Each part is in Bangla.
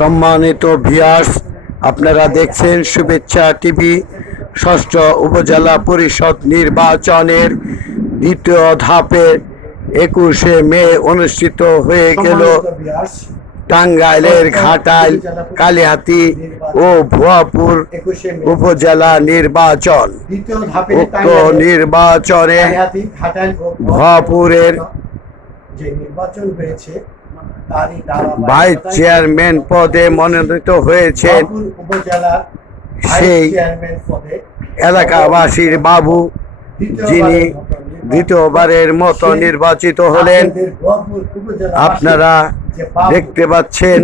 সম্মানিত ভিয়ার্স আপনারা দেখছেন শুভেচ্ছা টিভি ষষ্ঠ উপজেলা পরিষদ নির্বাচনের দ্বিতীয় ধাপে একুশে মে অনুষ্ঠিত হয়ে গেল টাঙ্গাইলের ঘাটাইল কালিহাতি ও ভুয়াপুর উপজেলা নির্বাচন। উক্ত নির্বাচনে ভুয়াপুরের যে নির্বাচন হয়েছে ভাইস চেয়ারম্যান পদে মনোনীত হয়েছেন সেই এলাকাবাসীর বাবু যিনি দ্বিতীয়বারের মতো নির্বাচিত হলেন। আপনারা দেখতে পাচ্ছেন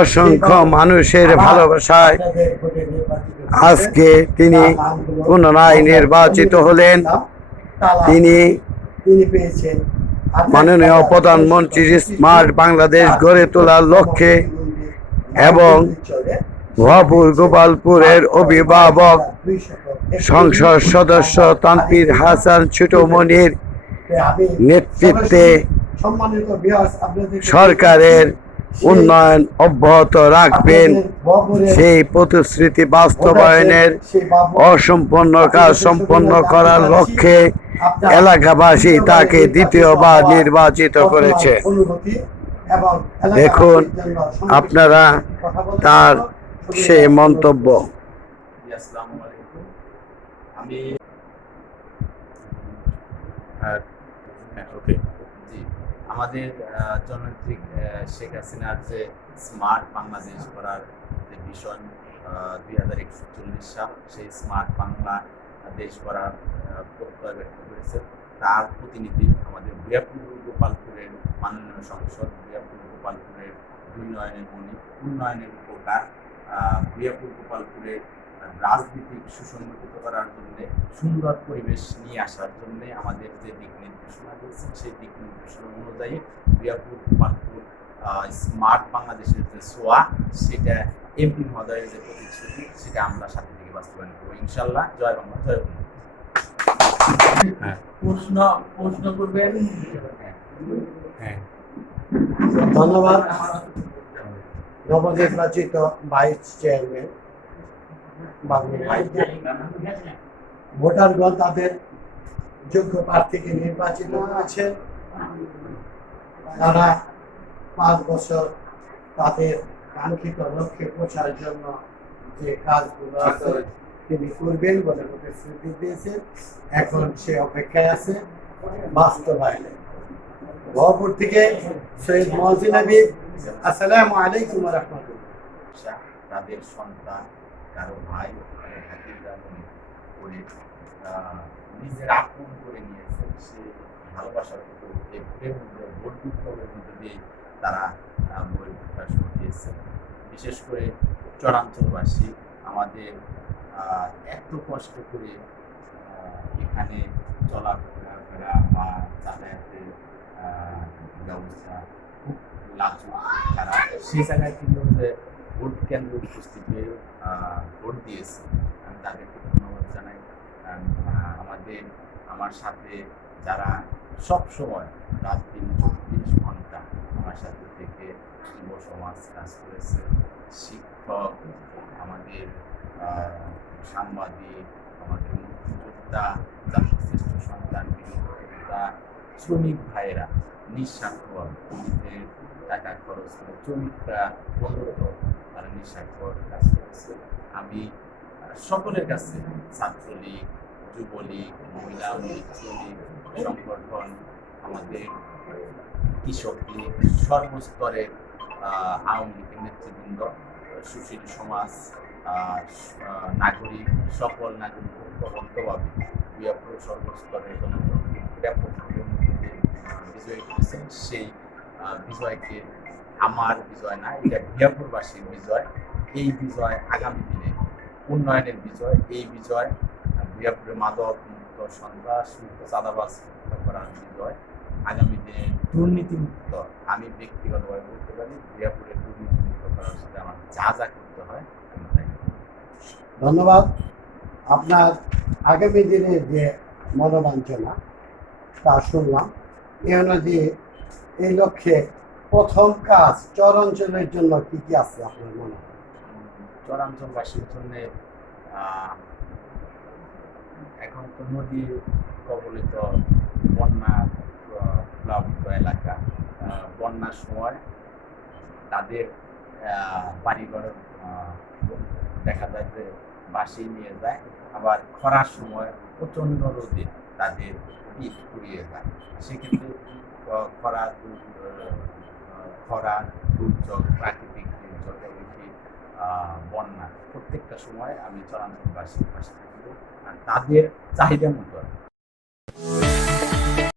অসংখ্য মানুষের ভালোবাসায়। আজকে তিনি পুনরায় নির্বাচিত হলেন। তিনি তিনি পেয়েছেন মাননীয় প্রধানমন্ত্রীর স্মার্ট বাংলাদেশ গড়ে তোলার লক্ষ্যে এবং ভুয়াপুর গোপালপুরের অভিভাবক সংসদ সদস্য তানপির হাসান ছোটমণির নেতৃত্বে সরকারের উন্নয়ন অব্যাহত রাখবেন। সেই প্রতিশ্রুতি বাস্তবায়নের অসম্পন্ন কাজ সম্পন্ন করার লক্ষ্যে এলাকাবাসী তাকে দ্বিতীয়বার নির্বাচিত করেছে। দেখুন আপনারা তার সে মন্তব্য। জি, আসসালামু আলাইকুম। আমি আর হ্যাঁ ওকে। আমাদের জননেত্রী শেখ হাসিনার যে স্মার্ট বাংলাদেশ করার যে মিশন দুই হাজার একচল্লিশ সাল সেই স্মার্ট বাংলা দেশ করার প্রত্যয় ব্যক্ত করেছে। তার প্রতিনিধি আমাদের বিয়াপুর গোপালপুরের মাননীয় সংসদ বিয়াপুর গোপালপুরের দুই নয়নের মণি, উন্নয়নের উপকার বিয়াপুর গোপালপুরের রাজনীতিক সুসংগঠিত করার জন্য সুন্দর পরিবেশ নিয়ে আসার জন্য আমাদের যে দিক নির্দেশনা দিয়েছেন সেই দিক নির্দেশনা অনুযায়ী বিয়াপুর গোপালপুর স্মার্ট বাংলাদেশের যে সোয়া সেটা এমপি মহোদয়ের যে প্রতিশ্রুতি সেটা আমরা সাথে থেকে বাস্তবায়ন করব ইনশাল্লাহ জয় বাংলা জয় বাংলা। হ্যাঁ। প্রশ্ন প্রশ্ন করবেন? হ্যাঁ হ্যাঁ। ধন্যবাদ। নবনির্বাচিত ভাইস চেয়ারম্যান। ভোটারগণ তাদের যোগ্য প্রার্থীকে নির্বাচিত করেছেন তারা পাঁচ বছর তাদের কাঙ্ক্ষিত লক্ষ্যে পৌঁছার জন্য যে কাজগুলো আছে, তিনি করবেন বলে প্রতিশ্রুতি দিয়েছেন এখন সে অপেক্ষায় আছে বাস্তবায়নে। ভবপুর থেকে সৈয়দ মহসিন হাবিব আসসালামু আলাইকুম রহমতুল্লাহ। তাদের সন্তান কারও ভাই মনে করে নিজের আপন করে নিয়েছেন সে ভালোবাসার উপর এই ভোটের মধ্যে দিয়ে তারা বই প্রকাশ ঘটিয়েছেন বিশেষ করে চরাঞ্চলবাসী আমাদের এত কষ্ট করে এখানে চলাফেরা বা যাতায়াতের ব্যবস্থা খুব লাজুক। তারা সেই জায়গায় কিন্তু ভোট কেন্দ্র উপস্থিত হয়ে ভোট দিয়েছে। আমি তাদেরকে ধন্যবাদ জানাই। আমাদের, আমার সাথে যারা সব সময় রাত দিন চব্বিশ ঘণ্টা আমার সাথে থেকে যুব সমাজ কাজ করেছে, শিক্ষক, আমাদের সাংবাদিক, আমাদের মুক্তিযোদ্ধা জাতির শ্রেষ্ঠ সন্তান বীরযোদ্ধা শ্রমিক ভাইয়েরা নিঃস্বার্থভাবে টাকা খরচ করে শ্রমিকরা বন্ধুত্ব আমি সকলের কাছে ছাত্রলীগ, যুবলীগ, মহিলা শ্রমিক সংগঠন, আমাদের, কৃষক লীগ, সর্বস্তরের আওয়ামী লীগের নেতৃবৃন্দ, সুশীল সমাজ নাগরিক, সকল নাগরিক ঐক্যবদ্ধভাবে বিয়াপুর সর্বস্তরের জনগণ ব্যাপক বিজয়ী করেছেন সেই বিজয়কে আমার বিজয় না, এটা বিয়াপুরবাসীর বিজয়, এই বিজয় আগামী দিনে, উন্নয়নের বিজয়, এই বিজয় বিয়াপুরে মাদক মুক্ত সন্ত্রাস মুক্ত চাঁদাবাজ করার বিজয় আগামী দিনে দুর্নীতি মুক্ত আমি ব্যক্তিগতভাবে বলতে পারি বিয়াপুরে দুর্নীতি মুক্ত করার সাথে আমার যা যা করতে হয়। ধন্যবাদ আপনার আগামী দিনের যে মনোবাঞ্ছনা, তা শুনলাম, এ অনুযায়ী এই লক্ষ্যে প্রথম কাজ চরাঞ্চলের জন্য কি কি আছে আপনার মনে? চরাঞ্চলবাসীর জন্য এখন তো নদী কবলিত বন্যা প্লাবিত এলাকা বন্যার সময় তাদের বাড়িঘর দেখা যায় যে বাসিয়ে নিয়ে যায়, আবার খরার সময় প্রচণ্ড রোদে তাদের পিঠ পুড়িয়ে যায়। সেক্ষেত্রে খরা খরা দুর্যোগ, প্রাকৃতিক দুর্যোগ, এমনকি বন্যা, প্রত্যেকটা সময় আমি চরাঞ্চলবাসীর পাশে থাকব আর তাদের চাহিদা মতো।